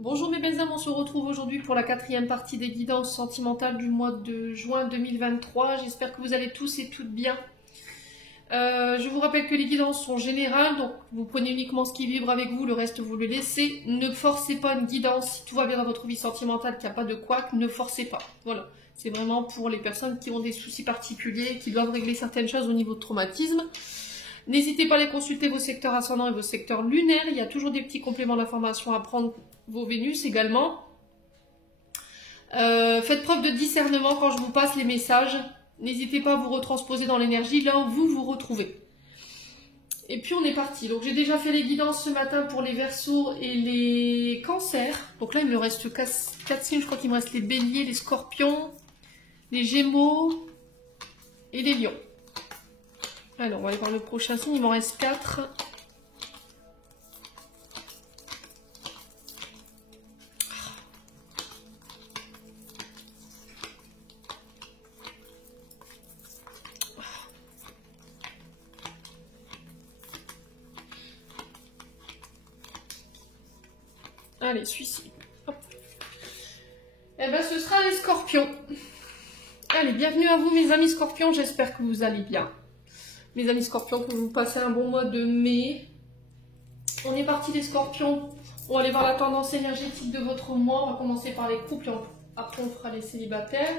Bonjour mes belles âmes, on se retrouve aujourd'hui pour la quatrième partie des guidances sentimentales du mois de juin 2023. J'espère que vous allez tous et toutes bien. Je vous rappelle que les guidances sont générales, donc vous prenez uniquement ce qui vibre avec vous, le reste vous le laissez. Ne forcez pas une guidance, si tout va bien dans votre vie sentimentale, qu'il n'y a pas de couac, ne forcez pas. Voilà, c'est vraiment pour les personnes qui ont des soucis particuliers, qui doivent régler certaines choses au niveau de traumatisme. N'hésitez pas à aller consulter vos secteurs ascendants et vos secteurs lunaires, il y a toujours des petits compléments d'information à prendre, vos Vénus également. Faites preuve de discernement quand je vous passe les messages. N'hésitez pas à vous retransposer dans l'énergie là où vous vous retrouvez. Et puis on est parti. Donc j'ai déjà fait les guidances ce matin pour les Verseaux et les Cancers. Donc là il me reste 4 signes, je crois qu'il me reste les Béliers, les Scorpions, les Gémeaux et les Lions. Alors on va aller voir le prochain signe, il m'en reste 4. Allez, celui-ci. Eh ben, ce sera les Scorpions. Allez, bienvenue à vous mes amis Scorpions, j'espère que vous allez bien. Mes amis Scorpions, que vous passez un bon mois de mai. On est parti les Scorpions. On va aller voir la tendance énergétique de votre mois. On va commencer par les couples et après on fera les célibataires.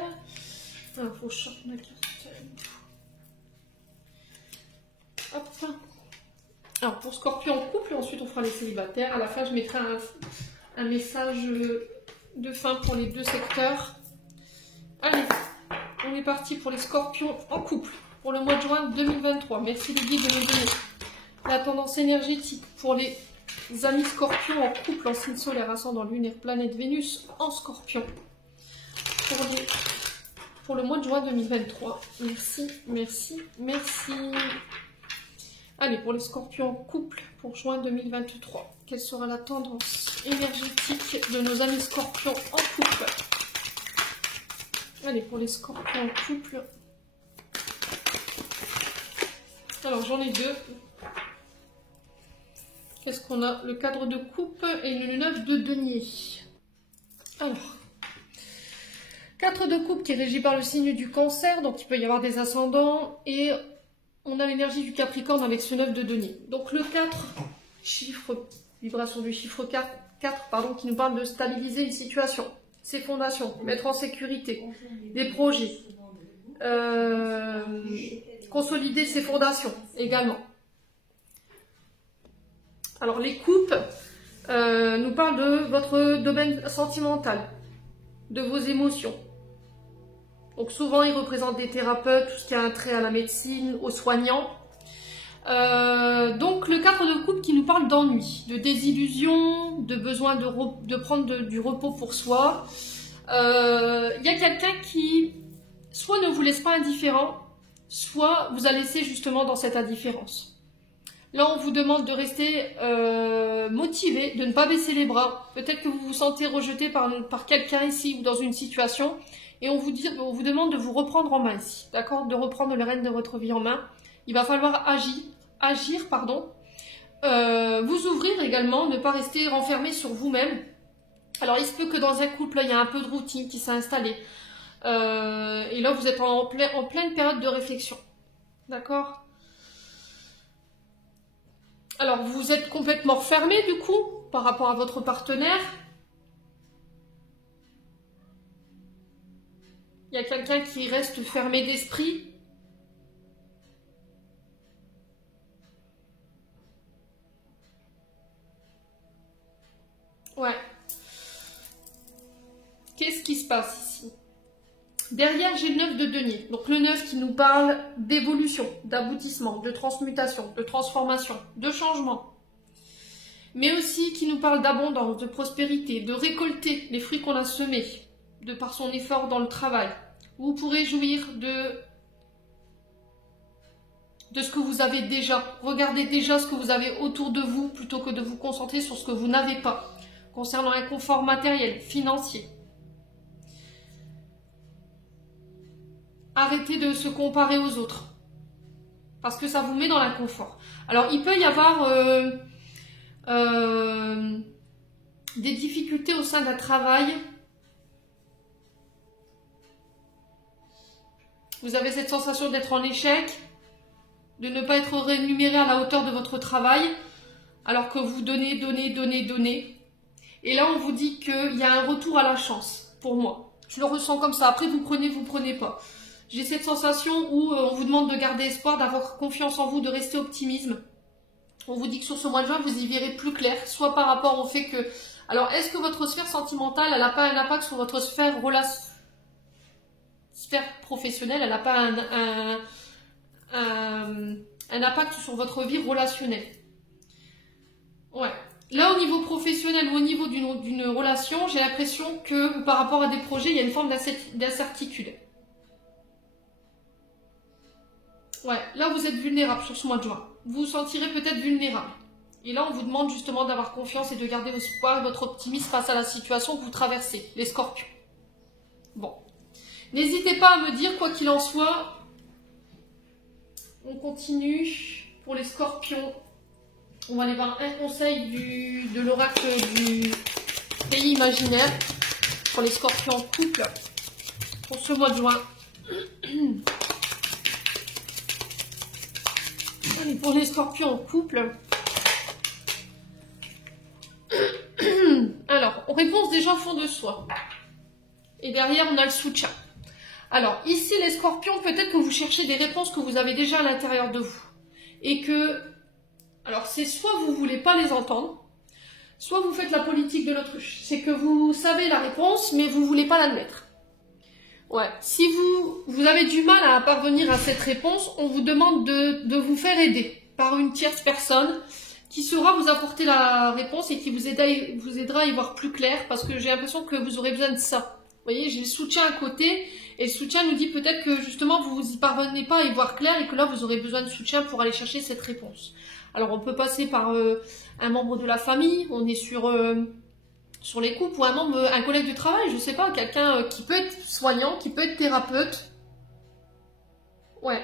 Il faut changer la carte. Hop. Alors pour Scorpion en couple, ensuite on fera les célibataires. À la fin, je mettrai un message de fin pour les deux secteurs. Allez, on est parti pour les Scorpions en couple pour le mois de juin 2023. Merci les guides de me donner la tendance énergétique pour les amis Scorpions en couple en signe solaire, ascendant lunaire, planète Vénus en Scorpion pour le mois de juin 2023. Merci, merci, merci. Allez, pour les Scorpions en couple pour juin 2023, quelle sera la tendance énergétique de nos amis Scorpions en couple? Allez, pour les Scorpions en couple. Alors, j'en ai deux. Qu'est-ce qu'on a? Le cadre de coupe et le 9 de denier. Alors, 4 de coupe qui est régi par le signe du Cancer, donc il peut y avoir des ascendants, et on a l'énergie du Capricorne avec ce 9 de denier. Donc le 4, vibration du chiffre 4 pardon, qui nous parle de stabiliser une situation, ses fondations, mettre en sécurité, des projets, consolider ses fondations également. Alors les coupes nous parlent de votre domaine sentimental, de vos émotions. Donc souvent, ils représentent des thérapeutes, tout ce qui a un trait à la médecine, aux soignants. Donc le 4 de coupe qui nous parle d'ennui, de désillusion, de besoin de prendre du repos pour soi. Il y a quelqu'un qui soit ne vous laisse pas indifférent, soit vous a laissé justement dans cette indifférence. Là, on vous demande de rester motivé, de ne pas baisser les bras. Peut-être que vous vous sentez rejeté par quelqu'un ici ou dans une situation. Et on vous demande de vous reprendre en main ici, d'accord? De reprendre les rênes de votre vie en main. Il va falloir agir, vous ouvrir également, ne pas rester renfermé sur vous-même. Alors, il se peut que dans un couple, là, il y a un peu de routine qui s'est installée. Et là, vous êtes en pleine période de réflexion, d'accord? Alors, vous êtes complètement fermé, du coup, par rapport à votre partenaire. Il y a quelqu'un qui reste fermé d'esprit. Ouais. Qu'est-ce qui se passe ici? Derrière, j'ai le 9 de denier. Donc le 9 qui nous parle d'évolution, d'aboutissement, de transmutation, de transformation, de changement. Mais aussi qui nous parle d'abondance, de prospérité, de récolter les fruits qu'on a semés, de par son effort dans le travail. Vous pourrez jouir de ce que vous avez déjà. Regardez déjà ce que vous avez autour de vous plutôt que de vous concentrer sur ce que vous n'avez pas. Concernant un confort matériel, financier. Arrêtez de se comparer aux autres. Parce que ça vous met dans l'inconfort. Alors, il peut y avoir des difficultés au sein d'un travail. Vous avez cette sensation d'être en échec, de ne pas être rémunéré à la hauteur de votre travail, alors que vous donnez, donnez, donnez, donnez. Et là, on vous dit qu'il y a un retour à la chance, pour moi. Je le ressens comme ça. Après, vous prenez pas. J'ai cette sensation où on vous demande de garder espoir, d'avoir confiance en vous, de rester optimisme. On vous dit que sur ce mois de juin, vous y verrez plus clair, soit par rapport au fait que... Alors, est-ce que votre sphère sentimentale, elle n'a pas un impact sur votre sphère professionnelle, elle n'a pas un impact sur votre vie relationnelle? Ouais. Là, au niveau professionnel ou au niveau d'une relation, j'ai l'impression que par rapport à des projets, il y a une forme d'incertitude. Ouais, là, vous êtes vulnérable sur ce mois de juin. Vous vous sentirez peut-être vulnérable. Et là, on vous demande justement d'avoir confiance et de garder espoir et votre optimisme face à la situation que vous traversez, les scorpions. Bon. N'hésitez pas à me dire, quoi qu'il en soit, on continue pour les scorpions. On va aller voir un conseil de l'oracle du pays imaginaire pour les scorpions en couple pour ce mois de juin. Allez, pour les scorpions en couple. Alors, réponse déjà au fond de soi. Et derrière, on a le soutien. Alors, ici, les scorpions, peut-être que vous cherchez des réponses que vous avez déjà à l'intérieur de vous. Et que, alors, c'est soit vous ne voulez pas les entendre, soit vous faites la politique de l'autruche. C'est que vous savez la réponse, mais vous ne voulez pas l'admettre. Ouais, si vous avez du mal à parvenir à cette réponse, on vous demande de vous faire aider par une tierce personne qui saura vous apporter la réponse et qui vous aidera à y voir plus clair, parce que j'ai l'impression que vous aurez besoin de ça. Vous voyez, j'ai le soutien à côté, et le soutien nous dit peut-être que justement vous n'y parvenez pas à y voir clair et que là vous aurez besoin de soutien pour aller chercher cette réponse. Alors on peut passer par un membre de la famille, on est sur les couples, ou un collègue de travail, je sais pas, quelqu'un qui peut être soignant, qui peut être thérapeute. Ouais.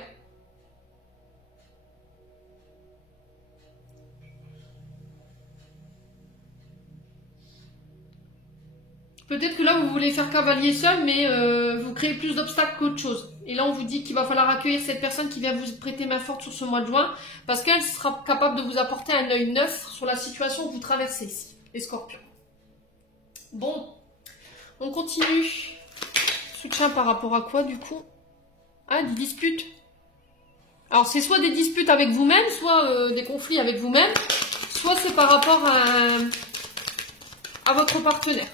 Peut-être que là, vous voulez faire cavalier seul, mais vous créez plus d'obstacles qu'autre chose. Et là, on vous dit qu'il va falloir accueillir cette personne qui vient vous prêter main forte sur ce mois de juin, parce qu'elle sera capable de vous apporter un œil neuf sur la situation que vous traversez ici, les scorpions. Bon, on continue. Soutien par rapport à quoi, du coup? Ah, des disputes. Alors, c'est soit des disputes avec vous-même, soit des conflits avec vous-même, soit c'est par rapport à votre partenaire.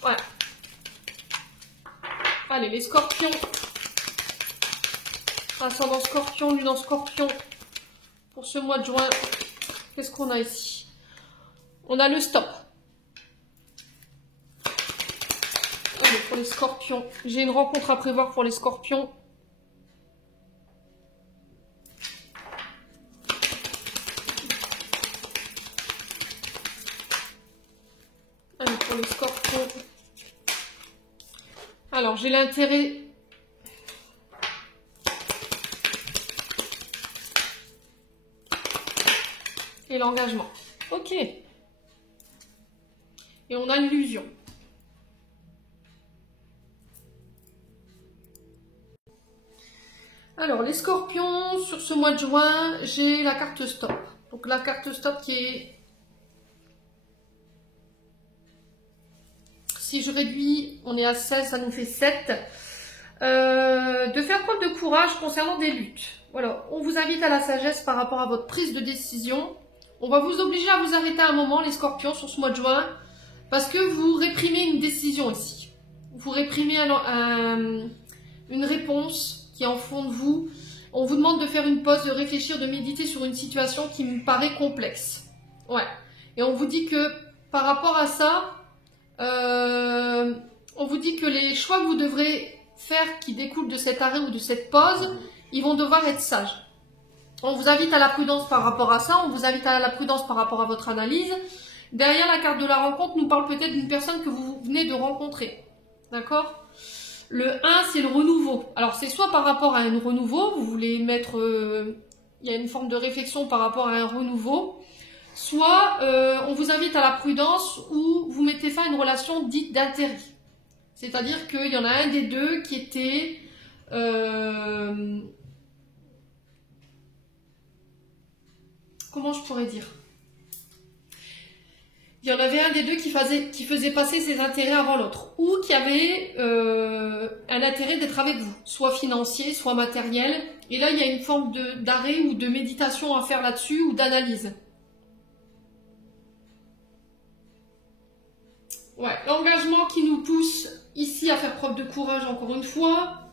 Voilà. Allez, les scorpions. Ascendant scorpion, lune en scorpion. Pour ce mois de juin, qu'est-ce qu'on a ici? On a le stop. Allez, pour les scorpions. J'ai une rencontre à prévoir pour les scorpions. Allez, pour les scorpions. Alors, j'ai l'intérêt... et l'engagement. Ok. Et on a l'illusion. Alors, les scorpions, sur ce mois de juin, j'ai la carte stop. Donc, la carte stop qui est... Si je réduis, on est à 16, ça nous fait 7. De faire preuve de courage concernant des luttes. Voilà, on vous invite à la sagesse par rapport à votre prise de décision. On va vous obliger à vous arrêter un moment, les scorpions, sur ce mois de juin, parce que vous réprimez une décision ici. Vous réprimez une réponse qui est en fond de vous. On vous demande de faire une pause, de réfléchir, de méditer sur une situation qui me paraît complexe. Ouais. Et on vous dit que par rapport à ça, on vous dit que les choix que vous devrez faire qui découlent de cet arrêt ou de cette pause, ils vont devoir être sages. On vous invite à la prudence par rapport à ça, on vous invite à la prudence par rapport à votre analyse. Derrière la carte de la rencontre nous parle peut-être d'une personne que vous venez de rencontrer. D'accord? Le 1, c'est le renouveau. Alors, c'est soit par rapport à un renouveau, vous voulez mettre... il y a une forme de réflexion par rapport à un renouveau. soit on vous invite à la prudence ou vous mettez fin à une relation dite d'intérêt. C'est-à-dire qu'il y en a un des deux qui était... comment je pourrais dire? Il y en avait un des deux qui faisait passer ses intérêts avant l'autre, ou qui avait un intérêt d'être avec vous, soit financier, soit matériel. Et là, il y a une forme d'arrêt ou de méditation à faire là-dessus, ou d'analyse. Ouais, l'engagement qui nous pousse ici à faire preuve de courage encore une fois.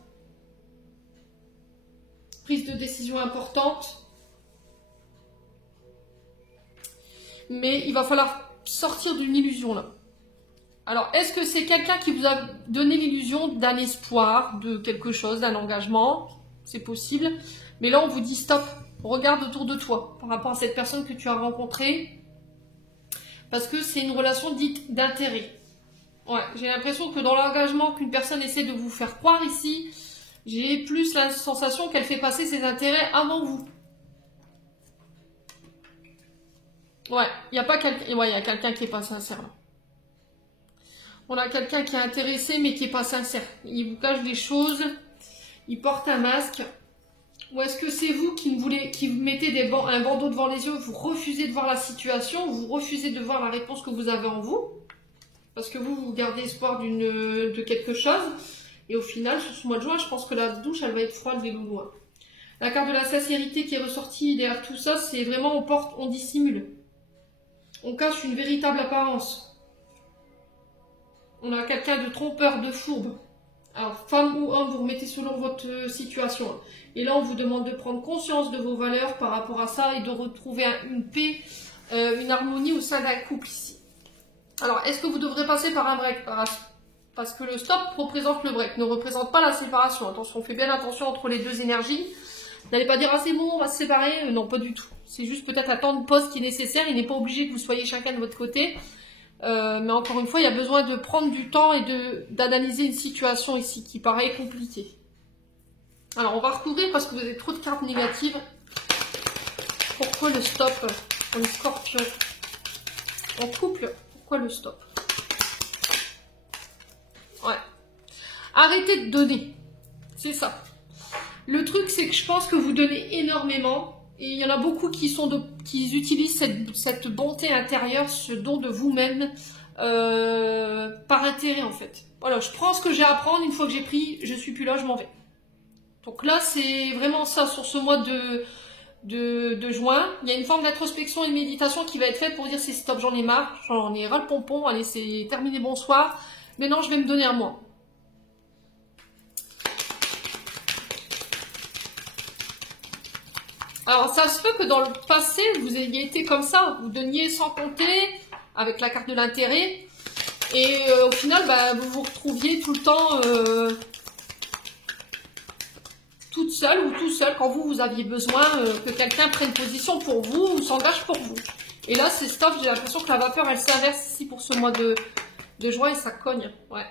Prise de décision importante. Mais il va falloir sortir d'une illusion là. Alors, est-ce que c'est quelqu'un qui vous a donné l'illusion d'un espoir, de quelque chose, d'un engagement? C'est possible. Mais là, on vous dit stop. Regarde autour de toi par rapport à cette personne que tu as rencontrée. Parce que c'est une relation dite d'intérêt. Ouais, j'ai l'impression que dans l'engagement qu'une personne essaie de vous faire croire ici, j'ai plus la sensation qu'elle fait passer ses intérêts avant vous. Ouais, il y a pas quelqu'un, ouais, il y a quelqu'un qui est pas sincère là. On a quelqu'un qui est intéressé mais qui est pas sincère. Il vous cache des choses, il porte un masque. Ou est-ce que c'est vous qui vous mettez un bandeau devant les yeux, vous refusez de voir la situation, vous refusez de voir la réponse que vous avez en vous, parce que vous gardez espoir de quelque chose, et au final, sur ce mois de juin, je pense que la douche, elle va être froide, les loulous. La carte de la sincérité qui est ressortie derrière tout ça, c'est vraiment on dissimule. On cache une véritable apparence. On a quelqu'un de trompeur, de fourbe. Alors, femme ou homme, vous remettez selon votre situation. Et là, on vous demande de prendre conscience de vos valeurs par rapport à ça et de retrouver une paix, une harmonie au sein d'un couple ici. Alors, est-ce que vous devrez passer par un break? Parce que le stop représente le break, ne représente pas la séparation. Attention, on fait bien attention entre les deux énergies. N'allez pas dire, ah c'est bon, on va se séparer. Non, pas du tout. C'est juste peut-être un temps de pause qui est nécessaire. Il n'est pas obligé que vous soyez chacun de votre côté. Mais encore une fois, il y a besoin de prendre du temps et d'analyser une situation ici qui paraît compliquée. Alors, on va recouvrir parce que vous avez trop de cartes négatives. Pourquoi le stop pour les scorpions? En couple, pourquoi le stop? Ouais. Arrêtez de donner. C'est ça. Le truc, c'est que je pense que vous donnez énormément. Et il y en a beaucoup qui utilisent cette bonté intérieure, ce don de vous-même, par intérêt en fait. Voilà, je prends ce que j'ai à prendre, une fois que j'ai pris, je suis plus là, je m'en vais. Donc là, c'est vraiment ça sur ce mois de juin. Il y a une forme d'introspection et de méditation qui va être faite pour dire c'est stop, j'en ai marre, j'en ai ras le pompon, allez c'est terminé, bonsoir. Maintenant, je vais me donner à moi. Alors, ça se peut que dans le passé, vous ayez été comme ça. Vous donniez sans compter, avec la carte de l'intérêt. Et au final, bah, vous vous retrouviez tout le temps toute seule ou tout seul quand vous aviez besoin que quelqu'un prenne position pour vous ou s'engage pour vous. Et là, c'est stop. J'ai l'impression que la vapeur, elle s'inverse ici pour ce mois de juin et ça cogne. Ouais.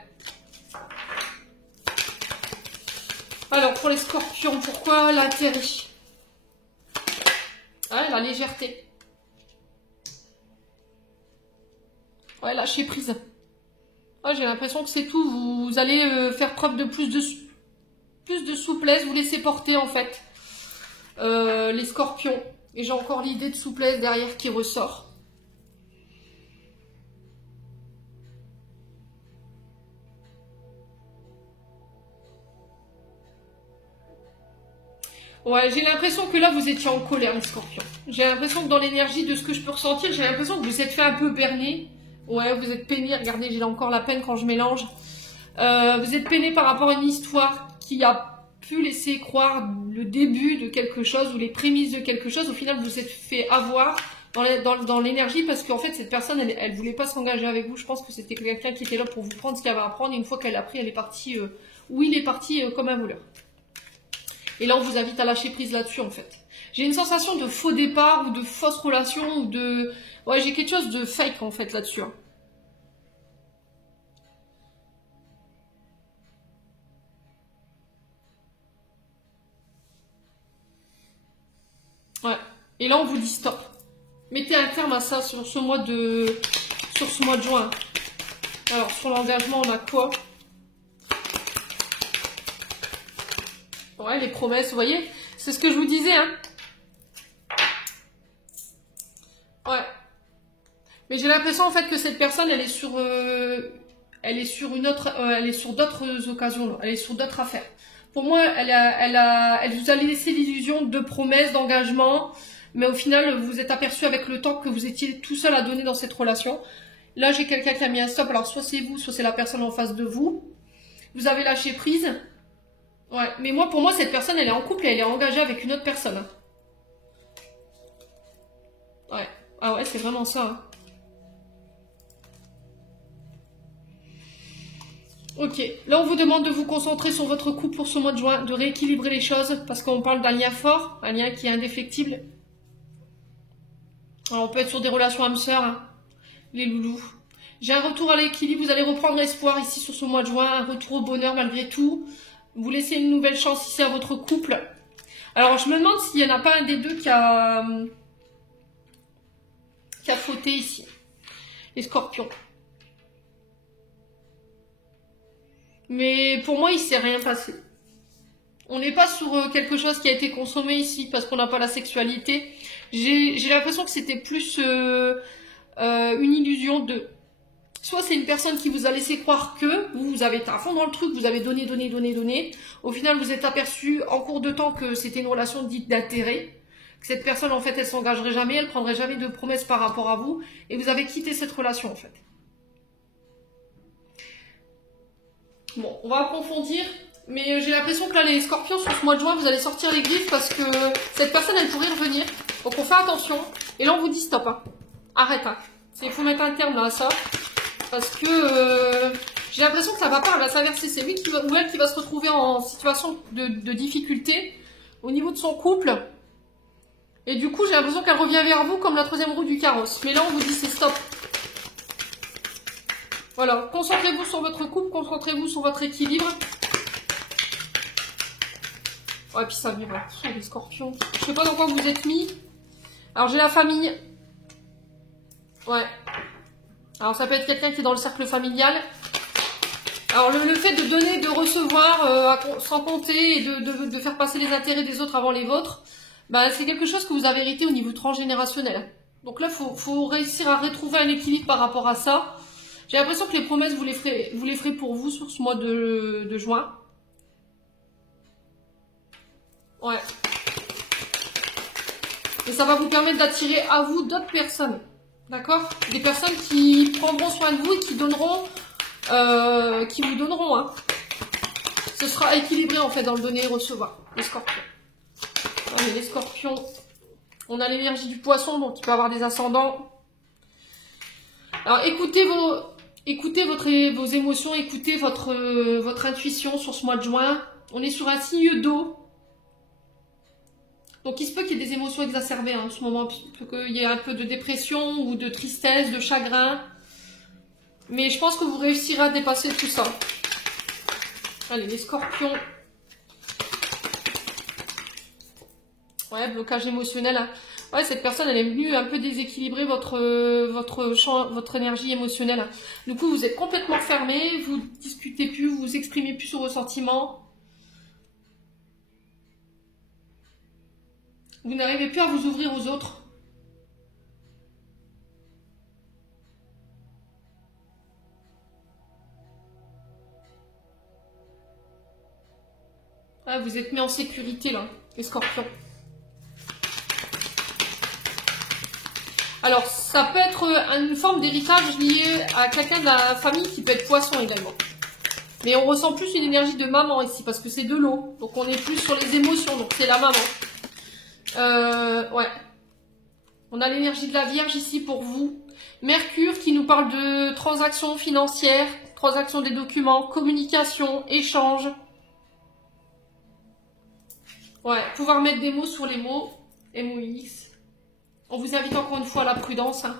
Alors, pour les scorpions, pourquoi l'intérêt? Ouais, la légèreté. Ouais, lâcher prise. Ouais, j'ai l'impression que c'est tout. Vous allez faire preuve de plus de souplesse. Vous laissez porter, en fait, les scorpions. Et j'ai encore l'idée de souplesse derrière qui ressort. Ouais, j'ai l'impression que là, vous étiez en colère, les scorpions. J'ai l'impression que dans l'énergie de ce que je peux ressentir, j'ai l'impression que vous êtes fait un peu berner. Ouais, vous êtes peiné. Regardez, j'ai encore la peine quand je mélange. Vous êtes peiné par rapport à une histoire qui a pu laisser croire le début de quelque chose ou les prémices de quelque chose. Au final, vous êtes fait avoir dans l'énergie parce qu'en fait, cette personne, elle voulait pas s'engager avec vous. Je pense que c'était quelqu'un qui était là pour vous prendre ce qu'il y avait à prendre. Et une fois qu'elle a pris, elle est partie, ou il est parti comme un voleur. Et là, on vous invite à lâcher prise là-dessus, en fait. J'ai une sensation de faux départ ou de fausse relation ou de... Ouais, j'ai quelque chose de fake, en fait, là-dessus. Hein. Ouais. Et là, on vous dit stop. Mettez un terme à ça sur ce mois de juin. Alors, sur l'engagement, on a quoi? Ouais, les promesses, vous voyez? C'est ce que je vous disais, hein. Ouais. Mais j'ai l'impression, en fait, que cette personne, elle est sur une autre, elle est sur d'autres occasions, là. Elle est sur d'autres affaires. Pour moi, elle vous a laissé l'illusion de promesses, d'engagement, mais au final, vous vous êtes aperçu avec le temps que vous étiez tout seul à donner dans cette relation. Là, j'ai quelqu'un qui a mis un stop. Alors, soit c'est vous, soit c'est la personne en face de vous. Vous avez lâché prise. Ouais, mais moi, pour moi, cette personne, elle est en couple et elle est engagée avec une autre personne. Ouais, ah ouais, c'est vraiment ça. Hein. Ok, là, on vous demande de vous concentrer sur votre couple pour ce mois de juin, de rééquilibrer les choses, parce qu'on parle d'un lien fort, un lien qui est indéfectible. Alors, on peut être sur des relations âme-sœur, hein, les loulous. J'ai un retour à l'équilibre, vous allez reprendre espoir ici sur ce mois de juin, un retour au bonheur malgré tout. Vous laissez une nouvelle chance ici à votre couple. Alors, je me demande s'il n'y en a pas un des deux qui a fauté ici. Les scorpions. Mais pour moi, il ne s'est rien passé. On n'est pas sur quelque chose qui a été consommé ici parce qu'on n'a pas la sexualité. J'ai l'impression que c'était plus une illusion de... Soit c'est une personne qui vous a laissé croire que vous avez été à fond dans le truc, vous avez donné. Au final, vous êtes aperçu en cours de temps que c'était une relation dite d'intérêt. Que cette personne, en fait, elle s'engagerait jamais, elle prendrait jamais de promesses par rapport à vous. Et vous avez quitté cette relation, en fait. Bon, on va approfondir. Mais j'ai l'impression que là, les scorpions, sur ce mois de juin, vous allez sortir les griffes parce que cette personne, elle pourrait revenir. Donc, on fait attention. Et là, on vous dit stop. Hein. Arrête. Hein. Il faut mettre un terme là, à ça. Parce que j'ai l'impression que ça va pas, elle va s'inverser. C'est lui ou elle qui va se retrouver en situation de difficulté au niveau de son couple. Et du coup, j'ai l'impression qu'elle revient vers vous comme la troisième roue du carrosse. Mais là, on vous dit c'est stop. Voilà, concentrez-vous sur votre couple, concentrez-vous sur votre équilibre. Ouais, puis ça vibre. Les scorpions. Je sais pas dans quoi vous êtes mis. Alors, j'ai la famille. Ouais. Alors, ça peut être quelqu'un qui est dans le cercle familial. Alors, le fait de donner, de recevoir, sans compter, et de faire passer les intérêts des autres avant les vôtres, bah, c'est quelque chose que vous avez hérité au niveau transgénérationnel. Donc là, faut réussir à retrouver un équilibre par rapport à ça. J'ai l'impression que les promesses, vous les ferez pour vous sur ce mois de juin. Ouais. Et ça va vous permettre d'attirer à vous d'autres personnes. D'accord? Des personnes qui prendront soin de vous et qui vous donneront. Hein. Ce sera équilibré en fait dans le donner et recevoir. Les scorpions. Allez, les scorpions. On a l'énergie du poisson, donc il peut avoir des ascendants. Alors écoutez vos émotions, écoutez votre intuition sur ce mois de juin. On est sur un signe d'eau. Donc il se peut qu'il y ait des émotions exacerbées hein, en ce moment. Il peut qu'il y ait un peu de dépression ou de tristesse, de chagrin. Mais je pense que vous réussirez à dépasser tout ça. Allez, les scorpions. Ouais, blocage émotionnel. Hein. Ouais, cette personne, elle est venue un peu déséquilibrer votre énergie émotionnelle. Du coup, vous êtes complètement fermé, vous discutez plus, vous exprimez plus vos sentiments. Vous n'arrivez plus à vous ouvrir aux autres. Ah, vous êtes mis en sécurité, là, les scorpions. Alors, ça peut être une forme d'héritage lié à quelqu'un de la famille qui peut être poisson également. Mais on ressent plus une énergie de maman ici, parce que c'est de l'eau. Donc, on est plus sur les émotions, donc c'est la maman. Ouais. On a l'énergie de la Vierge ici pour vous. Mercure qui nous parle de transactions financières, transactions des documents, communication, échange. Ouais, pouvoir mettre des mots sur les mots. MOX. On vous invite encore une fois à la prudence. Hein.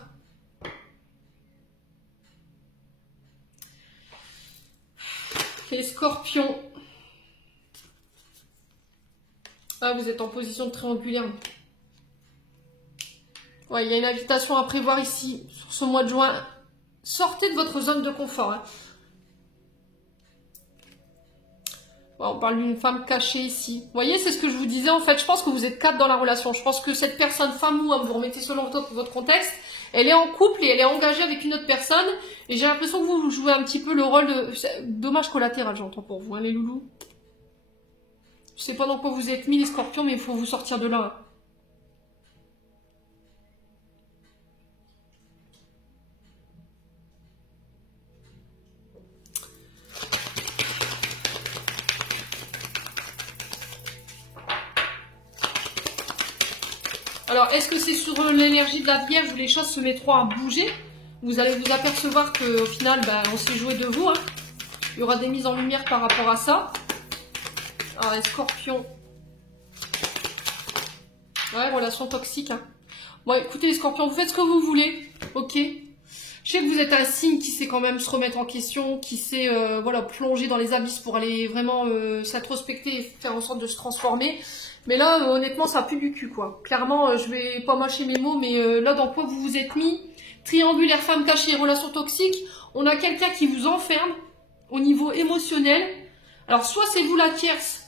Les scorpions. Ah, vous êtes en position de triangulaire. Ouais, il y a une invitation à prévoir ici, sur ce mois de juin. Sortez de votre zone de confort. Hein. Ouais, on parle d'une femme cachée ici. Vous voyez, c'est ce que je vous disais en fait. Je pense que vous êtes quatre dans la relation. Je pense que cette personne, femme ou homme, vous remettez selon votre contexte, elle est en couple et elle est engagée avec une autre personne. Et j'ai l'impression que vous jouez un petit peu le rôle de... Dommage collatéral, j'entends pour vous, hein, les loulous. Je sais pas dans quoi vous êtes mis les scorpions, mais il faut vous sortir de là. Hein. Alors, est-ce que c'est sur l'énergie de la Vierge où les choses se mettront à bouger? Vous allez vous apercevoir qu'au final, ben, on s'est joué de vous. Hein. Il y aura des mises en lumière par rapport à ça. Alors, les scorpions. Ouais, relation toxique. Hein. Bon, écoutez les scorpions, vous faites ce que vous voulez. Ok. Je sais que vous êtes un signe qui sait quand même se remettre en question, qui sait voilà, plonger dans les abysses pour aller vraiment s'introspecter et faire en sorte de se transformer. Mais là, honnêtement, ça pue du cul, quoi. Clairement, je vais pas mâcher mes mots, mais là, dans quoi vous vous êtes mis? Triangulaire, femme cachée, relation toxique. On a quelqu'un qui vous enferme au niveau émotionnel. Alors, soit c'est vous la tierce,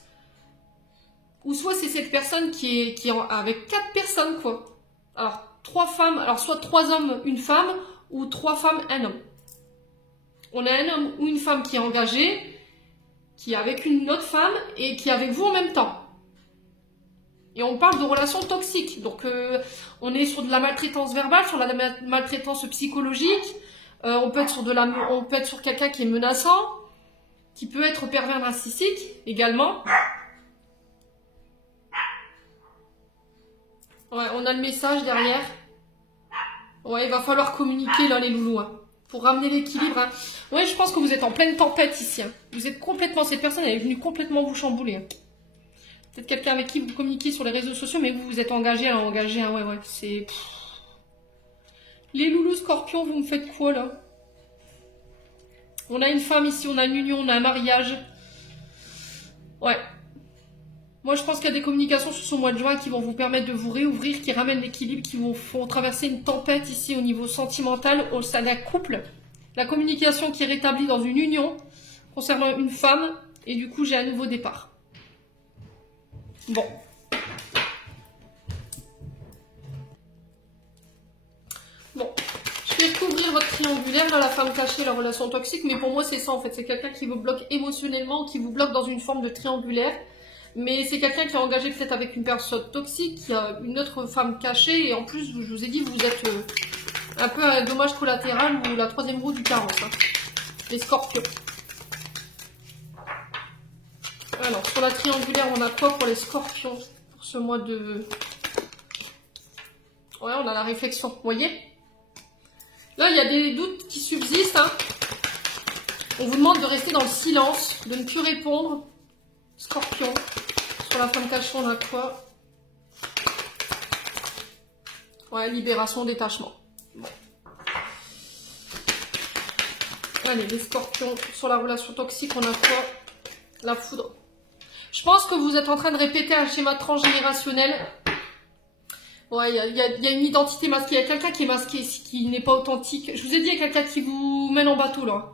ou soit c'est cette personne qui est avec 4 personnes, quoi. Alors, 3 femmes, alors soit 3 hommes, une femme, ou 3 femmes, un homme. On a un homme ou une femme qui est engagé, qui est avec une autre femme, et qui est avec vous en même temps. Et on parle de relations toxiques. Donc, on est sur de la maltraitance verbale, sur la maltraitance psychologique. On peut être sur quelqu'un qui est menaçant, qui peut être pervers narcissique également. Ouais, on a le message derrière. Ouais, il va falloir communiquer là, les loulous, hein, pour ramener l'équilibre. Hein. Ouais, je pense que vous êtes en pleine tempête ici. Hein. Vous êtes complètement, cette personne elle est venue complètement vous chambouler. Hein. Peut-être quelqu'un avec qui vous communiquez sur les réseaux sociaux, mais vous vous êtes engagé, hein, ouais, c'est... Les loulous scorpions, vous me faites quoi, là? On a une femme ici, on a une union, on a un mariage. Ouais. Moi, je pense qu'il y a des communications sur ce mois de juin qui vont vous permettre de vous réouvrir, qui ramènent l'équilibre, qui vous font traverser une tempête ici au niveau sentimental, au sein d'un couple. La communication qui est rétablie dans une union concernant une femme, et du coup, j'ai un nouveau départ. Bon. Bon. Je vais couvrir votre triangulaire, là, la femme cachée, la relation toxique, mais pour moi, c'est ça, en fait. C'est quelqu'un qui vous bloque émotionnellement, qui vous bloque dans une forme de triangulaire. Mais c'est quelqu'un qui est engagé peut-être avec une personne toxique, qui a une autre femme cachée, et en plus, je vous ai dit, vous êtes un peu un dommage collatéral ou la troisième roue du carrosse. Hein. Les scorpions. Alors, sur la triangulaire, on a quoi pour les scorpions pour ce mois de... Ouais, on a la réflexion, vous voyez? Là, il y a des doutes qui subsistent. Hein. On vous demande de rester dans le silence, de ne plus répondre. Scorpion. Sur la femme cachée, on a quoi? Ouais, libération, détachement. Bon. Allez, les scorpions. Sur la relation toxique, on a quoi? La foudre. Je pense que vous êtes en train de répéter un schéma transgénérationnel. Ouais, il y a une identité masquée. Il y a quelqu'un qui est masqué, qui n'est pas authentique. Je vous ai dit, il y a quelqu'un qui vous mène en bateau, là.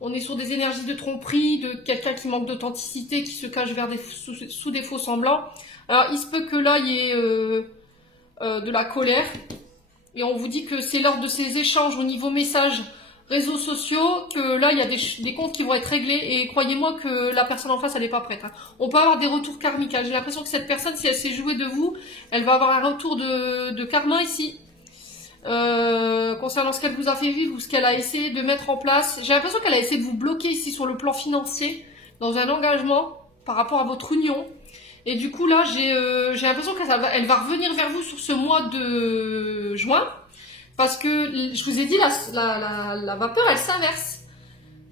On est sur des énergies de tromperie, de quelqu'un qui manque d'authenticité, qui se cache sous des faux semblants. Alors, il se peut que là, il y ait de la colère. Et on vous dit que c'est lors de ces échanges au niveau message, réseaux sociaux, que là, il y a des comptes qui vont être réglés. Et croyez-moi que la personne en face, elle n'est pas prête. Hein. On peut avoir des retours karmiques. Hein. J'ai l'impression que cette personne, si elle s'est jouée de vous, elle va avoir un retour de karma ici. Concernant ce qu'elle vous a fait vivre ou ce qu'elle a essayé de mettre en place. J'ai l'impression qu'elle a essayé de vous bloquer ici sur le plan financier, dans un engagement par rapport à votre union. Et du coup, là, j'ai l'impression qu'elle va revenir vers vous sur ce mois de juin. Parce que, je vous ai dit, la vapeur, elle s'inverse.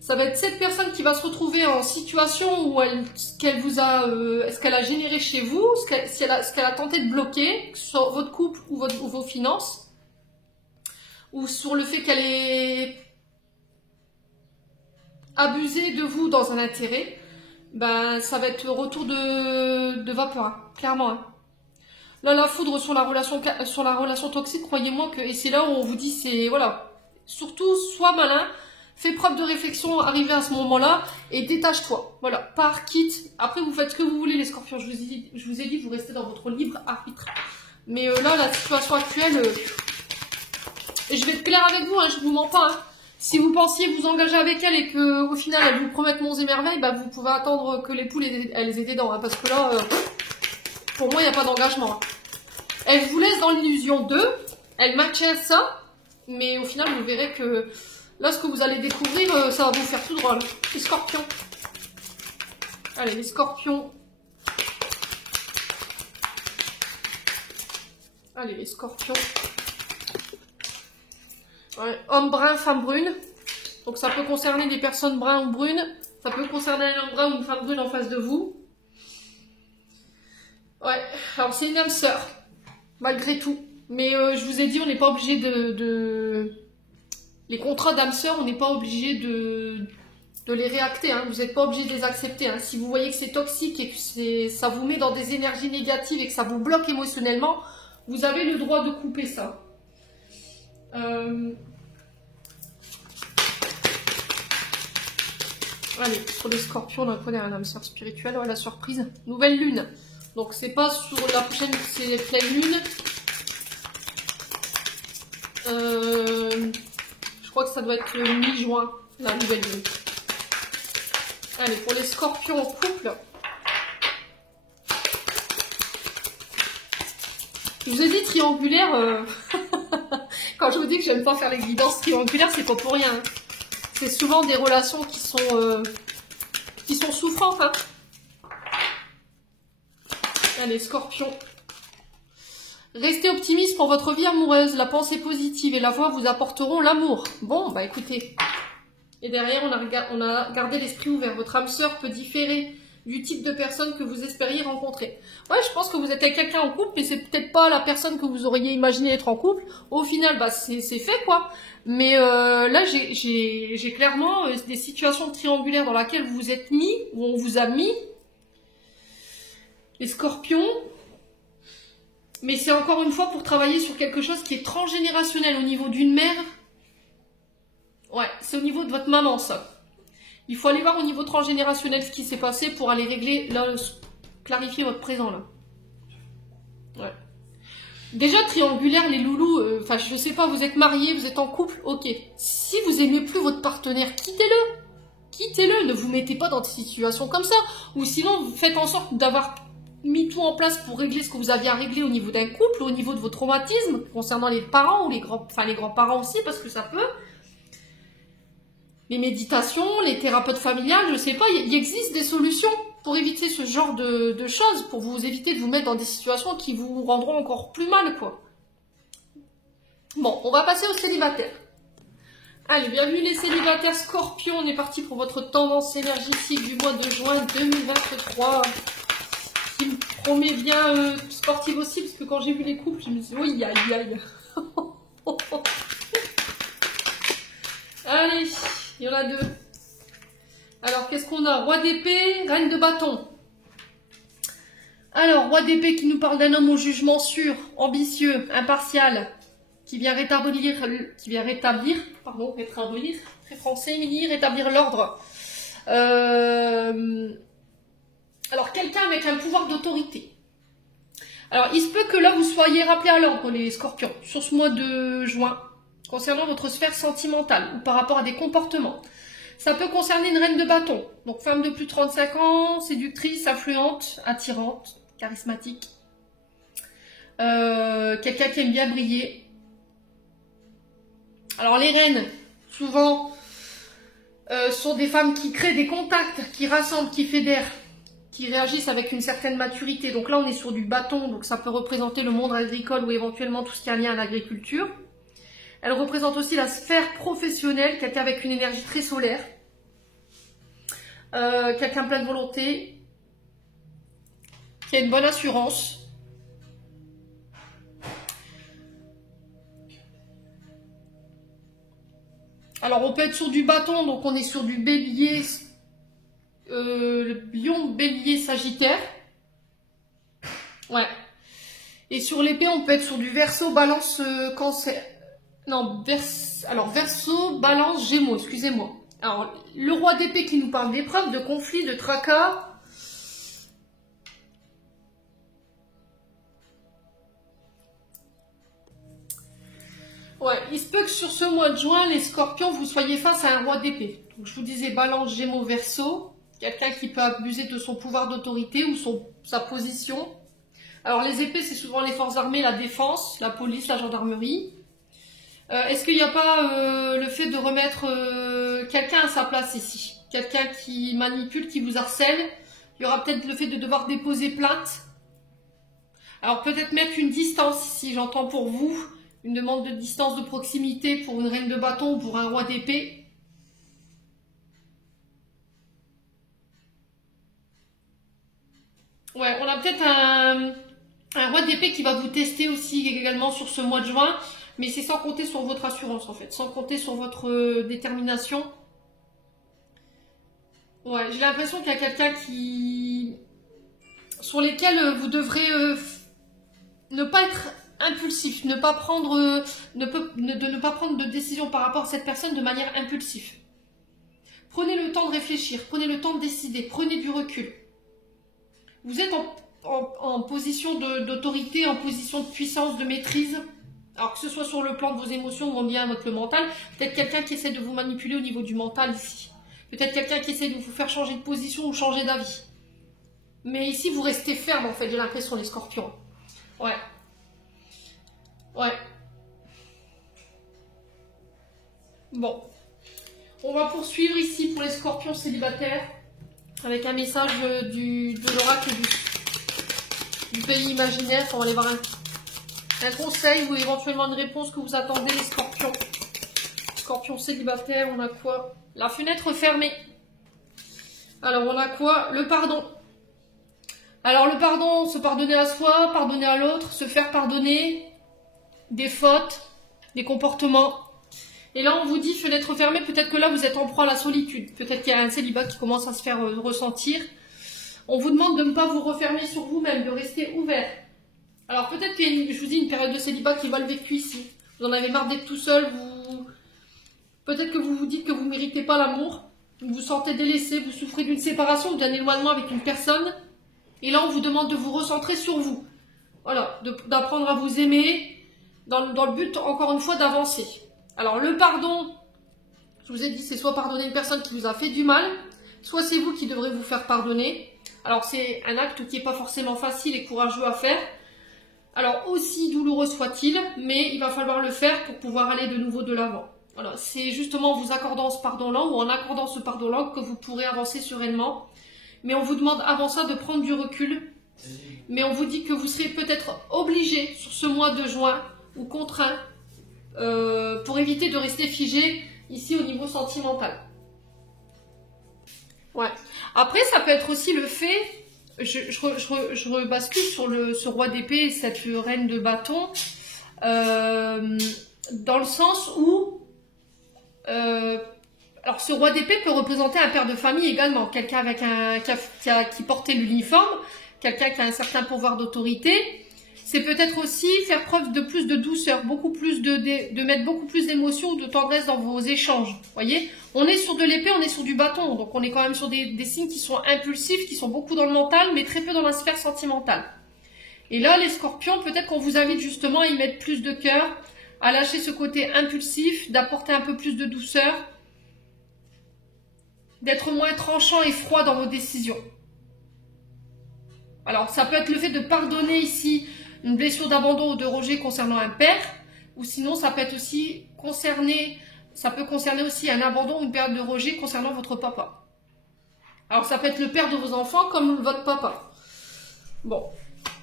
Ça va être cette personne qui va se retrouver en situation où ce qu'elle a généré chez vous, ce qu'elle a tenté de bloquer, sur votre couple ou vos finances, ou sur le fait qu'elle ait abusé de vous dans un intérêt, ben ça va être retour de vapeur, hein, clairement. Hein. Là, la foudre sur la relation toxique, croyez-moi que, et c'est là où on vous dit, c'est, voilà, surtout, sois malin, fais preuve de réflexion, arrivé à ce moment-là, et détache-toi. Voilà, pars, quitte. Après, vous faites ce que vous voulez, les scorpions. Je vous ai dit, vous restez dans votre libre arbitre. Mais là, la situation actuelle, et je vais être claire avec vous, hein, je vous mens pas. Hein. Si vous pensiez vous engager avec elle et que au final elle vous promette monts et merveilles, bah, vous pouvez attendre que les poules elles aient des dents. Hein, parce que là, pour moi, il n'y a pas d'engagement. Hein. Elle vous laisse dans l'illusion d'eux, elle maintient ça, mais au final, vous verrez que là, ce que vous allez découvrir, ça va vous faire tout drôle. Les scorpions. Allez, les scorpions. Allez, les scorpions. Ouais. Homme brun, femme brune. Donc ça peut concerner des personnes brunes ou brunes. Ça peut concerner un homme brun ou une femme brune en face de vous. Ouais, alors c'est une âme sœur. Malgré tout. Mais je vous ai dit, on n'est pas obligé Les contrats d'âme sœur, on n'est pas obligé de les réacter. Hein. Vous n'êtes pas obligé de les accepter. Hein. Si vous voyez que c'est toxique et que ça vous met dans des énergies négatives et que ça vous bloque émotionnellement, vous avez le droit de couper ça. Allez, sur les scorpions, on a connaît un âme sœur spirituelle, ouais, la surprise. Nouvelle lune. Donc c'est pas sur la prochaine, c'est pleine lune. Je crois que ça doit être mi-juin, la nouvelle lune. Allez, pour les scorpions en couple. Je vous ai dit triangulaire. Quand je vous dis que j'aime pas faire les guidances triangulaires, c'est pas pour rien. Hein. C'est souvent des relations qui sont souffrantes. Hein. Allez, scorpion. Restez optimiste pour votre vie amoureuse. La pensée positive et la voix vous apporteront l'amour. Bon, bah écoutez. Et derrière, on a gardé l'esprit ouvert. Votre âme sœur peut différer du type de personne que vous espériez rencontrer. Ouais, je pense que vous êtes avec quelqu'un en couple, mais c'est peut-être pas la personne que vous auriez imaginé être en couple. Au final, bah c'est fait quoi. Mais là, j'ai clairement des situations triangulaires dans lesquelles vous vous êtes mis, où on vous a mis. Les scorpions. Mais c'est encore une fois pour travailler sur quelque chose qui est transgénérationnel au niveau d'une mère. Ouais, c'est au niveau de votre maman, ça. Il faut aller voir au niveau transgénérationnel ce qui s'est passé pour aller régler, là, clarifier votre présent, là. Ouais. Déjà, triangulaire, les loulous, enfin, je sais pas, vous êtes mariés, vous êtes en couple, ok. Si vous aimez plus votre partenaire, quittez-le. Quittez-le, ne vous mettez pas dans des situations comme ça. Ou sinon, vous faites en sorte d'avoir mis tout en place pour régler ce que vous aviez à régler au niveau d'un couple, au niveau de vos traumatismes, concernant les parents ou les grands-parents aussi, parce que ça peut. Les méditations, les thérapeutes familiales, je sais pas, il existe des solutions pour éviter ce genre de choses, pour vous éviter de vous mettre dans des situations qui vous rendront encore plus mal, quoi. Bon, on va passer aux célibataires. Allez, bienvenue les célibataires scorpions, on est parti pour votre tendance énergétique du mois de juin 2023. Qui me promet bien sportive aussi, parce que quand j'ai vu les couples, je me suis dit, oui, aïe, aïe. Allez, il y en a deux. Alors, qu'est-ce qu'on a? Roi d'épée, reine de bâton. Alors, roi d'épée qui nous parle d'un homme au jugement sûr, ambitieux, impartial, qui vient rétablir, très français, rétablir l'ordre. Alors, quelqu'un avec un pouvoir d'autorité. Alors, il se peut que là, vous soyez rappelé à l'ordre, les scorpions, sur ce mois de juin, concernant votre sphère sentimentale ou par rapport à des comportements. Ça peut concerner une reine de bâton, donc femme de plus de 35 ans, séductrice, influente, attirante, charismatique. Quelqu'un qui aime bien briller. Alors, les reines, souvent, sont des femmes qui créent des contacts, qui rassemblent, qui fédèrent, qui réagissent avec une certaine maturité. Donc là, on est sur du bâton, donc ça peut représenter le monde agricole ou éventuellement tout ce qui a lien à l'agriculture. Elle représente aussi la sphère professionnelle, quelqu'un avec une énergie très solaire, quelqu'un plein de volonté, qui a une bonne assurance. Alors, on peut être sur du bâton, donc on est sur du bélier, lion, bélier, sagittaire. Ouais. Et sur l'épée, on peut être sur du Verseau, Balance, Cancer. Non, alors Verseau, Balance, Gémeaux, excusez-moi. Alors, le roi d'épée qui nous parle d'épreuves, de conflits, de tracas. Ouais, il se peut que sur ce mois de juin, les scorpions, vous soyez face à un roi d'épée. Donc, je vous disais Balance, Gémeaux, Verseau. Quelqu'un qui peut abuser de son pouvoir d'autorité ou sa position. Alors, les épées, c'est souvent les forces armées, la défense, la police, la gendarmerie. Est-ce qu'il n'y a pas le fait de remettre quelqu'un à sa place ici? Quelqu'un qui manipule, qui vous harcèle? Il y aura peut-être le fait de devoir déposer plainte. Alors peut-être mettre une distance ici, j'entends pour vous, une demande de distance de proximité pour une reine de bâton ou pour un roi d'épée. Ouais, on a peut-être un roi d'épée qui va vous tester aussi également sur ce mois de juin. Mais c'est sans compter sur votre assurance en fait, sans compter sur votre détermination. Ouais, j'ai l'impression qu'il y a quelqu'un sur lesquels vous devrez ne pas être impulsif, ne pas prendre, de ne pas prendre de décision par rapport à cette personne de manière impulsive. Prenez le temps de réfléchir, prenez le temps de décider, prenez du recul. Vous êtes en position d'autorité, en position de puissance, de maîtrise. Alors que ce soit sur le plan de vos émotions ou en lien avec le mental, peut-être quelqu'un qui essaie de vous manipuler au niveau du mental ici. Peut-être quelqu'un qui essaie de vous faire changer de position ou changer d'avis. Mais ici, vous restez ferme en fait, j'ai l'impression, les scorpions. Ouais. Ouais. Bon. On va poursuivre ici pour les scorpions célibataires avec un message de l'oracle du pays imaginaire. On va aller voir un conseil ou éventuellement une réponse que vous attendez, les scorpions. Scorpions célibataires, on a quoi? La fenêtre fermée. Alors, on a quoi? Le pardon. Alors, le pardon, se pardonner à soi, pardonner à l'autre, se faire pardonner des fautes, des comportements. Et là, on vous dit fenêtre fermée, peut-être que là, vous êtes en proie à la solitude. Peut-être qu'il y a un célibat qui commence à se faire ressentir. On vous demande de ne pas vous refermer sur vous-même, de rester ouvert. Alors peut-être qu'il y a, je vous dis, une période de célibat qui va le vécu ici. Vous en avez marre d'être tout seul, peut-être que vous vous dites que vous ne méritez pas l'amour, vous vous sentez délaissé, vous souffrez d'une séparation ou d'un éloignement avec une personne. Et là, on vous demande de vous recentrer sur vous. Voilà, d'apprendre à vous aimer, dans le but, encore une fois, d'avancer. Alors le pardon, je vous ai dit, c'est soit pardonner une personne qui vous a fait du mal, soit c'est vous qui devrez vous faire pardonner. Alors c'est un acte qui n'est pas forcément facile et courageux à faire. Alors aussi douloureux soit-il, mais il va falloir le faire pour pouvoir aller de nouveau de l'avant. Voilà, c'est justement en vous accordant ce pardon-là ou en accordant ce pardon-là que vous pourrez avancer sereinement. Mais on vous demande avant ça de prendre du recul. Mais on vous dit que vous serez peut-être obligé sur ce mois de juin ou contraint pour éviter de rester figé ici au niveau sentimental. Ouais. Après, ça peut être aussi le fait... Je rebascule sur ce roi d'épée, cette reine de bâton, dans le sens où, alors ce roi d'épée peut représenter un père de famille également, quelqu'un avec qui portait l'uniforme, quelqu'un qui a un certain pouvoir d'autorité. C'est peut-être aussi faire preuve de plus de douceur, beaucoup plus de mettre beaucoup plus d'émotion ou de tendresse dans vos échanges. Voyez, on est sur de l'épée, on est sur du bâton, donc on est quand même sur des signes qui sont impulsifs, qui sont beaucoup dans le mental, mais très peu dans la sphère sentimentale. Et là, les scorpions, peut-être qu'on vous invite justement à y mettre plus de cœur, à lâcher ce côté impulsif, d'apporter un peu plus de douceur, d'être moins tranchant et froid dans vos décisions. Alors, ça peut être le fait de pardonner ici une blessure d'abandon ou de rejet concernant un père, ou sinon ça peut être aussi concerner aussi un abandon ou une période de rejet concernant votre papa. Alors ça peut être le père de vos enfants comme votre papa. Bon,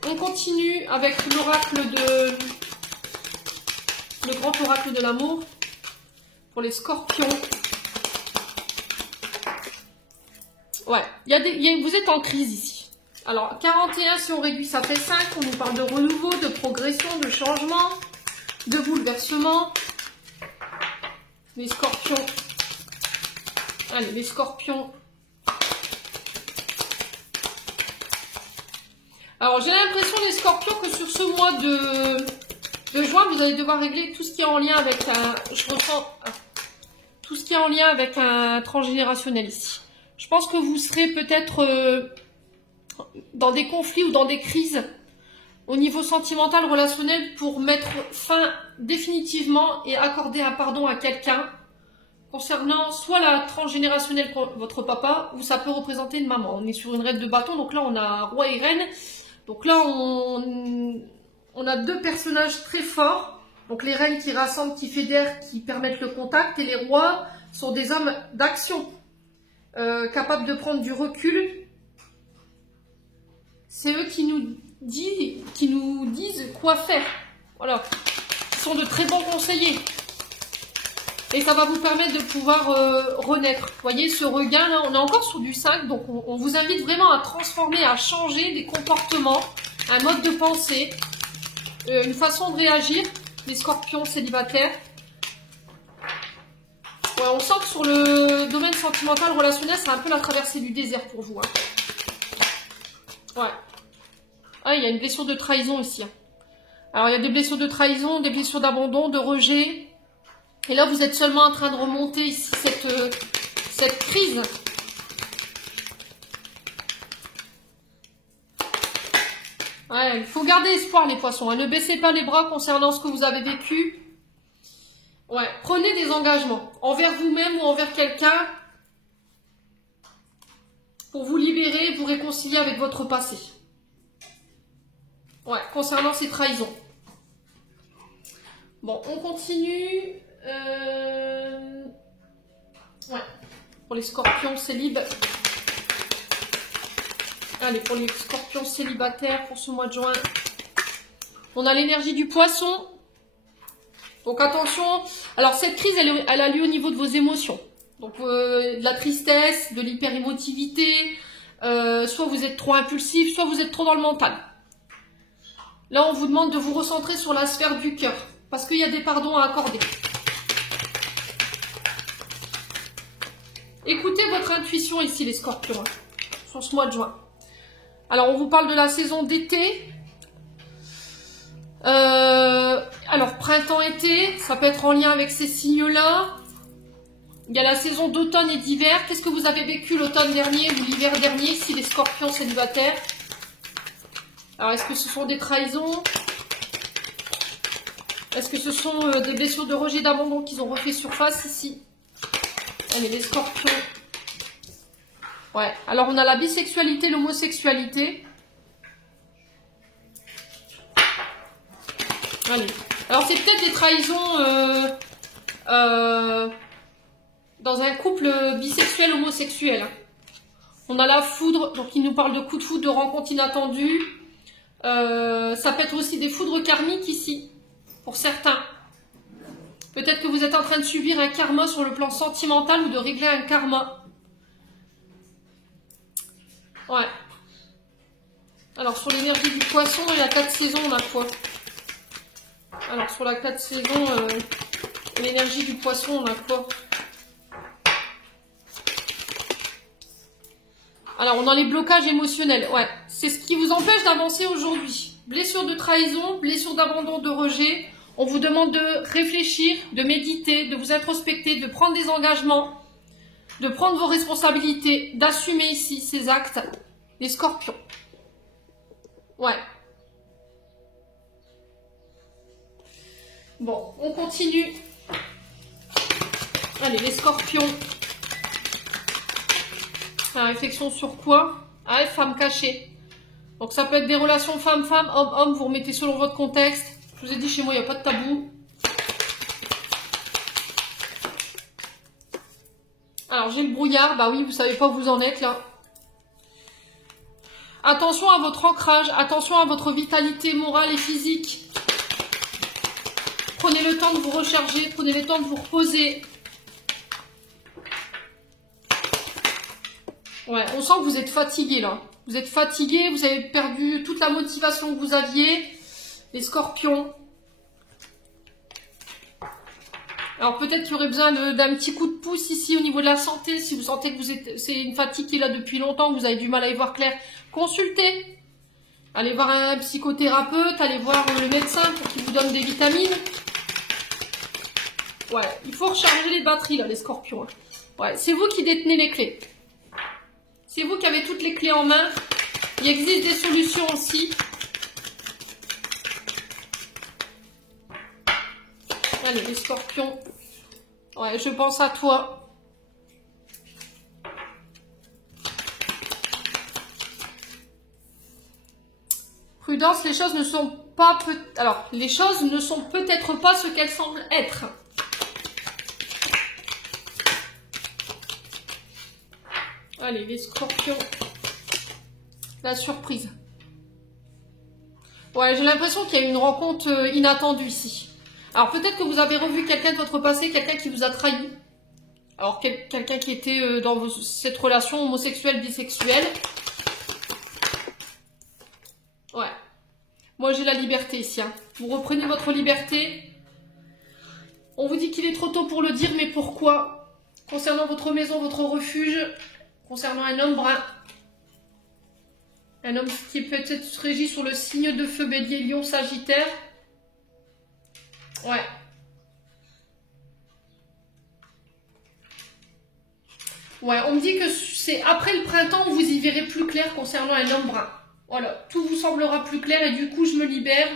on continue avec l'oracle le grand oracle de l'amour pour les scorpions. Ouais, vous êtes en crise ici. Alors, 41, si on réduit, ça fait 5. On nous parle de renouveau, de progression, de changement, de bouleversement. Les scorpions. Allez, les scorpions. Alors, j'ai l'impression, les scorpions, que sur ce mois de juin, vous allez devoir régler tout ce qui est en lien avec un... Je ressens... Tout ce qui est en lien avec un transgénérationnel ici. Je pense que vous serez peut-être dans des conflits ou dans des crises au niveau sentimental, relationnel, pour mettre fin définitivement et accorder un pardon à quelqu'un concernant soit la transgénérationnelle, votre papa, ou ça peut représenter une maman. On est sur une reine de bâton, donc là on a roi et reine. Donc là on a deux personnages très forts. Donc les reines qui rassemblent, qui fédèrent, qui permettent le contact, et les rois sont des hommes d'action, capables de prendre du recul. C'est eux qui nous disent quoi faire. Voilà. Ils sont de très bons conseillers. Et ça va vous permettre de pouvoir renaître. Vous voyez, ce regain là, on est encore sur du 5, donc on vous invite vraiment à transformer, à changer des comportements, un mode de pensée, une façon de réagir, les scorpions célibataires. Ouais, on sent que sur le domaine sentimental, relationnel, c'est un peu la traversée du désert pour vous. Hein. Ouais. Ah, il y a une blessure de trahison ici. Hein. Alors, il y a des blessures de trahison, des blessures d'abandon, de rejet. Et là, vous êtes seulement en train de remonter ici cette crise. Ouais, il faut garder espoir, les poissons. Hein. Ne baissez pas les bras concernant ce que vous avez vécu. Ouais, prenez des engagements envers vous-même ou envers quelqu'un pour vous libérer, vous réconcilier avec votre passé. Ouais, concernant ces trahisons. Bon, on continue. Ouais, pour les scorpions célibataires. Allez, pour les scorpions célibataires pour ce mois de juin. On a l'énergie du poisson. Donc attention. Alors cette crise, elle a lieu au niveau de vos émotions. Donc de la tristesse, de l'hyper-émotivité. Soit vous êtes trop impulsif, soit vous êtes trop dans le mental. Là, on vous demande de vous recentrer sur la sphère du cœur. Parce qu'il y a des pardons à accorder. Écoutez votre intuition ici, les scorpions, hein, sur ce mois de juin. Alors, on vous parle de la saison d'été. Alors, printemps-été, ça peut être en lien avec ces signes-là. Il y a la saison d'automne et d'hiver. Qu'est-ce que vous avez vécu l'automne dernier ou l'hiver dernier, ici, les scorpions célibataires? Alors, est-ce que ce sont des trahisons? Est-ce que ce sont des blessures de rejet, d'abandon qu'ils ont refait surface ici? Allez, les scorpions. Ouais, alors on a la bisexualité, l'homosexualité. Allez. Alors c'est peut-être des trahisons dans un couple bisexuel, homosexuel. On a la foudre, donc il nous parle de coups de foudre, de rencontres inattendues. Ça peut être aussi des foudres karmiques ici, pour certains. Peut-être que vous êtes en train de subir un karma sur le plan sentimental ou de régler un karma. Ouais. Alors, sur l'énergie du poisson et la 4 saisons, on a quoi? Alors, sur la 4 saisons, l'énergie du poisson, on a quoi? Alors, on a les blocages émotionnels. Ouais, c'est ce qui vous empêche d'avancer aujourd'hui. Blessure de trahison, blessure d'abandon, de rejet. On vous demande de réfléchir, de méditer, de vous introspecter, de prendre des engagements, de prendre vos responsabilités, d'assumer ici ces actes. Les scorpions. Ouais. Bon, on continue. Allez, les scorpions. La réflexion sur quoi? Ah, femme cachée. Donc ça peut être des relations femme-femme, homme-homme, vous remettez selon votre contexte. Je vous ai dit, chez moi, il n'y a pas de tabou. Alors, j'ai le brouillard. Bah oui, vous savez pas où vous en êtes, là. Attention à votre ancrage. Attention à votre vitalité morale et physique. Prenez le temps de vous recharger. Prenez le temps de vous reposer. Ouais, on sent que vous êtes fatigué, là. Vous êtes fatigué. Vous avez perdu toute la motivation que vous aviez. Les scorpions. Alors peut-être qu'il y aurait besoin d'un petit coup de pouce ici au niveau de la santé. Si vous sentez que c'est une fatigue qui est là depuis longtemps, que vous avez du mal à y voir clair, consultez. Allez voir un psychothérapeute, allez voir le médecin pour qu'il vous donne des vitamines. Ouais, il faut recharger les batteries, là, les scorpions. Ouais, c'est vous qui détenez les clés. C'est vous qui avez toutes les clés en main. Il existe des solutions aussi. Allez, les scorpions. Ouais, je pense à toi. Prudence, les choses ne sont pas... Alors, les choses ne sont peut-être pas ce qu'elles semblent être. Allez, les scorpions. La surprise. Ouais, j'ai l'impression qu'il y a une rencontre inattendue ici. Alors, peut-être que vous avez revu quelqu'un de votre passé, quelqu'un qui vous a trahi. Alors, quelqu'un qui était dans cette relation homosexuelle, bisexuelle. Ouais. Moi, j'ai la liberté ici. Hein. Vous reprenez votre liberté. On vous dit qu'il est trop tôt pour le dire, mais pourquoi? Concernant votre maison, votre refuge, concernant un homme brun. Un homme qui est peut-être régi sur le signe de feu, bélier, lion, sagittaire. Ouais. Ouais, on me dit que c'est après le printemps où vous y verrez plus clair concernant un homme brun. Voilà, tout vous semblera plus clair et du coup je me libère,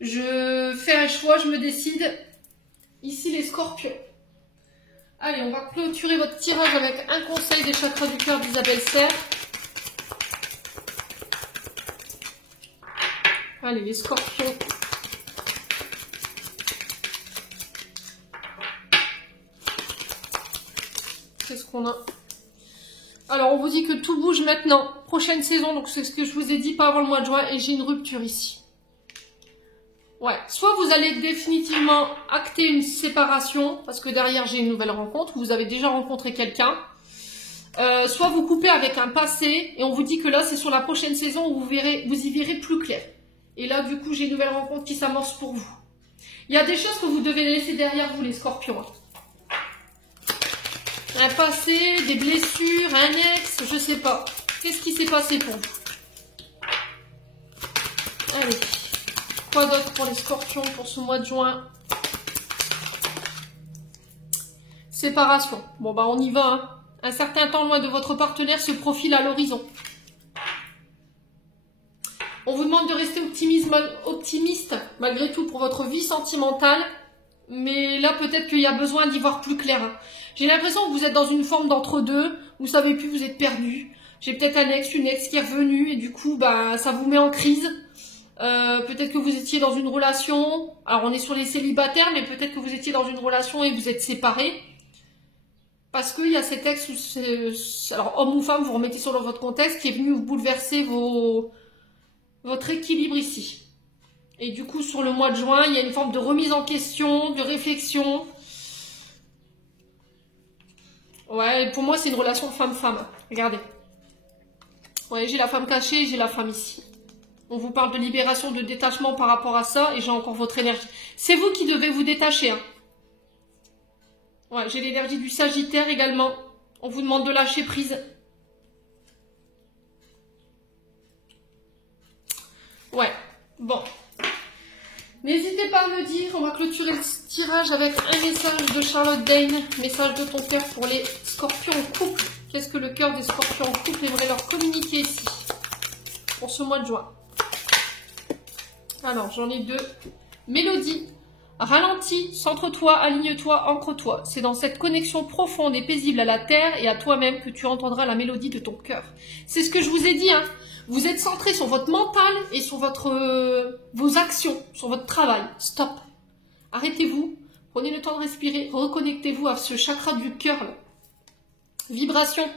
je fais un choix, je me décide. Ici les scorpions. Allez, on va clôturer votre tirage avec un conseil des chakras du cœur d'Isabelle Serre. Allez, les scorpions. Qu'est-ce qu'on a? Alors, on vous dit que tout bouge maintenant. Prochaine saison, donc c'est ce que je vous ai dit, pas avant le mois de juin, et j'ai une rupture ici. Ouais, soit vous allez définitivement acter une séparation, parce que derrière j'ai une nouvelle rencontre, vous avez déjà rencontré quelqu'un. Soit vous coupez avec un passé, et on vous dit que là, c'est sur la prochaine saison où vous y verrez plus clair. Et là, du coup, j'ai une nouvelle rencontre qui s'amorce pour vous. Il y a des choses que vous devez laisser derrière vous, les scorpions. Un passé, des blessures, un ex, je sais pas. Qu'est-ce qui s'est passé pour vous? Allez. Quoi d'autre pour les scorpions pour ce mois de juin? Séparation. Bon, bah, on y va. Hein. Un certain temps loin de votre partenaire se profile à l'horizon. On vous demande de rester optimiste malgré tout pour votre vie sentimentale. Mais là, peut-être qu'il y a besoin d'y voir plus clair. Hein. J'ai l'impression que vous êtes dans une forme d'entre-deux. Vous savez plus, vous êtes perdu. J'ai peut-être un ex, une ex qui est revenue. Et du coup, bah, ça vous met en crise. Peut-être que vous étiez dans une relation. Alors, on est sur les célibataires. Mais peut-être que vous étiez dans une relation et vous êtes séparés. Parce qu'il y a cet ex, alors homme ou femme, vous remettez sur votre contexte, qui est venu vous bouleverser votre équilibre ici. Et du coup, sur le mois de juin, il y a une forme de remise en question, de réflexion. Ouais, pour moi, c'est une relation femme-femme. Regardez. Ouais, j'ai la femme cachée, j'ai la femme ici. On vous parle de libération, de détachement par rapport à ça, et j'ai encore votre énergie. C'est vous qui devez vous détacher, hein. Ouais, j'ai l'énergie du Sagittaire également. On vous demande de lâcher prise. Ouais, bon. N'hésitez pas à me dire, on va clôturer le tirage avec un message de Charlotte Dane. Message de ton cœur pour les scorpions en couple. Qu'est-ce que le cœur des scorpions en couple aimerait leur communiquer ici pour ce mois de juin? Alors, j'en ai deux. Mélodie. Ralentis, centre-toi, aligne-toi, ancre-toi. C'est dans cette connexion profonde et paisible à la terre et à toi-même que tu entendras la mélodie de ton cœur. C'est ce que je vous ai dit, hein. Vous êtes centré sur votre mental et sur vos actions, sur votre travail. Stop. Arrêtez-vous, prenez le temps de respirer, reconnectez-vous à ce chakra du cœur. Vibration.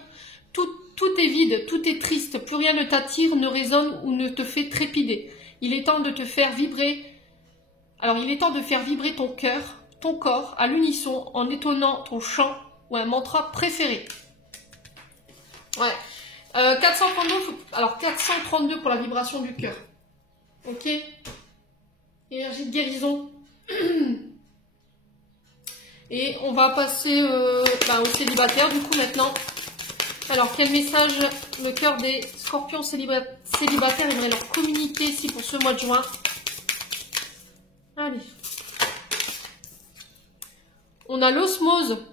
Tout est vide, tout est triste, plus rien ne t'attire, ne résonne ou ne te fait trépider. Il est temps de te faire vibrer. Alors, il est temps de faire vibrer ton cœur, ton corps, à l'unisson, en étonnant ton chant ou un mantra préféré. Ouais. 432 pour la vibration du cœur. Ok. Énergie de guérison. Et on va passer au célibataire, du coup, maintenant. Alors, quel message le cœur des scorpions célibataires aimeraient leur communiquer ici pour ce mois de juin? Allez. On a l'osmose.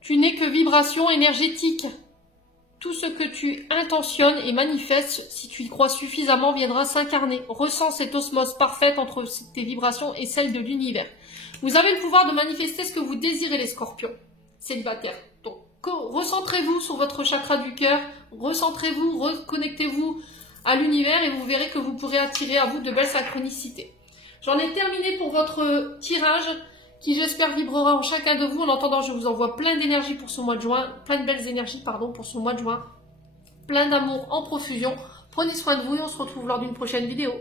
Tu n'es que vibration énergétique. Tout ce que tu intentionnes et manifestes, si tu y crois suffisamment, viendra s'incarner. Ressens cette osmose parfaite entre tes vibrations et celles de l'univers. Vous avez le pouvoir de manifester ce que vous désirez, les scorpions célibataires. Donc, recentrez-vous sur votre chakra du cœur, recentrez-vous, reconnectez-vous à l'univers et vous verrez que vous pourrez attirer à vous de belles synchronicités. J'en ai terminé pour votre tirage qui, j'espère, vibrera en chacun de vous. En attendant, je vous envoie plein d'énergie pour ce mois de juin, plein de belles énergies, pardon, pour ce mois de juin, plein d'amour en profusion. Prenez soin de vous et on se retrouve lors d'une prochaine vidéo.